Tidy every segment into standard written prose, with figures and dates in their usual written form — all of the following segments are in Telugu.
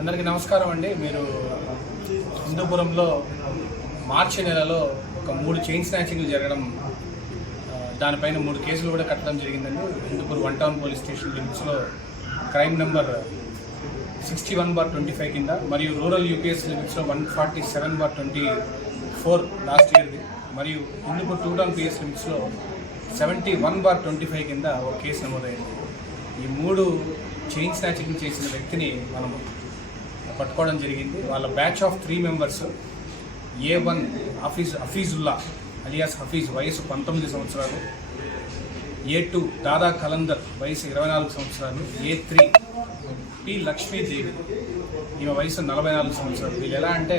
అందరికీ నమస్కారం అండి. మీరు హిందూపురంలో మార్చి నెలలో ఒక 3 చైన్ స్నాచింగ్లు జరగడం, దానిపైన 3 కేసులు కూడా కట్టడం జరిగిందండి. హిందూపూర్ 1 టౌన్ పోలీస్ స్టేషన్ లిమిట్స్లో క్రైమ్ నెంబర్ 61/25 కింద, మరియు రూరల్ యూపీఎస్ లిమిట్స్లో 147/24 లాస్ట్ ఇయర్ది, మరియు హిందూపూర్ 2 టౌన్ పిఎస్ లిమిట్స్లో 71/25 కింద ఒక కేసు నమోదైంది. ఈ 3 చైన్ స్నాచింగ్ చేసిన వ్యక్తిని మనం పట్టుకోవడం జరిగింది. వాళ్ళ batch of 3 members: A1 Hafeezullah alias Hafeez, వయసు 19 సంవత్సరాలు; A2 దాదా కలందర్, వయసు 24 సంవత్సరాలు; A3 పి లక్ష్మీదేవి, ఈమె వయసు 44 సంవత్సరాలు. వీళ్ళు ఎలా అంటే,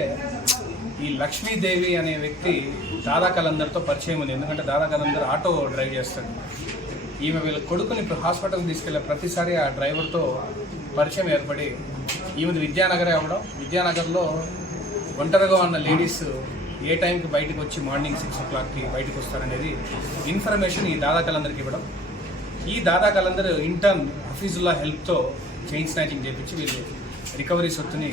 ఈ లక్ష్మీదేవి అనే వ్యక్తి దాదా కలందర్తో పరిచయం ఉంది. ఎందుకంటే దాదా కలందర్ ఆటో డ్రైవ్ చేస్తాడు. ఈమె వీళ్ళ కొడుకుని హాస్పిటల్కి తీసుకెళ్లే ప్రతిసారి ఆ డ్రైవర్తో పరిచయం ఏర్పడి, ఈమెది విద్యానగరే అవ్వడం, విద్యానగర్లో ఒంటరిగా ఉన్న లేడీస్ ఏ టైంకి బయటకు వచ్చి మార్నింగ్ 6 o'clockకి బయటకు వస్తారనేది ఇన్ఫర్మేషన్ ఈ దాదా కలందర్కి ఇవ్వడం. ఈ దాదా Kalandar intern Hafeezullah హెల్ప్తో chain snatching చేయించి వీళ్ళు రికవరీ సొత్తుని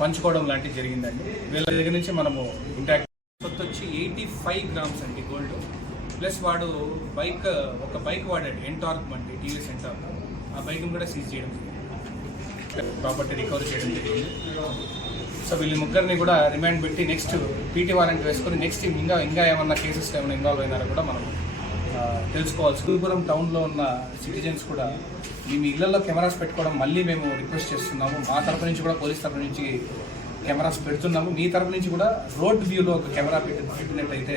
పంచుకోవడం లాంటివి జరిగిందండి. వీళ్ళ దగ్గర నుంచి మనము ఇంటాక్ట్ సొత్తు వచ్చి 85 grams అండి గోల్డ్, ప్లస్ వాడు ఒక బైక్ వాడాడు, ఎంటార్క్ బండి, టీవీఎస్ ఎంటార్క్. ఆ బైక్ని కూడా సీజ్ చేయడం జరిగింది, ప్రాపర్టీ రికవరీ చేయడం జరిగింది. సో వీళ్ళ ముగ్గురిని కూడా రిమాండ్ పెట్టి నెక్స్ట్ పీటీ వారెంట్ వేసుకొని నెక్స్ట్ ఇంకా ఏమన్నా కేసెస్ ఏమైనా ఇన్వాల్వ్ అయినారో కూడా మనం తెలుసుకోవాలి. హిందూపురం టౌన్లో ఉన్న సిటిజన్స్ కూడా మీ ఇళ్లలో కెమెరాస్ పెట్టుకోవడం మళ్ళీ మేము రిక్వెస్ట్ చేస్తున్నాము. మా తరపు నుంచి కూడా, పోలీస్ తరపు నుంచి కెమెరాస్ పెడుతున్నాము. మీ తరపు నుంచి కూడా రోడ్ వ్యూలో ఒక కెమెరా పెట్టినట్టయితే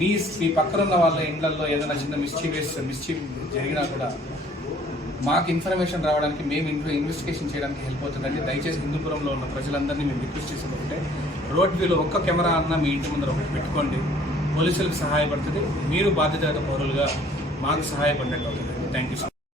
మీ పక్కన ఉన్న వాళ్ళ ఇళ్లలో ఏదైనా చిన్న మిస్చీవ్ జరిగినా కూడా మాకు ఇన్ఫర్మేషన్ రావడానికి, మేము ఇన్వెస్టిగేషన్ చేయడానికి హెల్ప్ అవుతుందండి. దయచేసి హిందూపురంలో ఉన్న ప్రజలందరినీ మేము రిక్వెస్ట్ చేసేది ఒకటే, రోడ్ వ్యూలో ఒక్క కెమెరా అన్నా మీ ఇంటి ముందర ఒకటి పెట్టుకోండి. పోలీసులకు సహాయపడుతుంది, మీరు బాధ్యత పౌరులుగా మాకు సహాయపడినట్టు అవుతుంది. Thank you.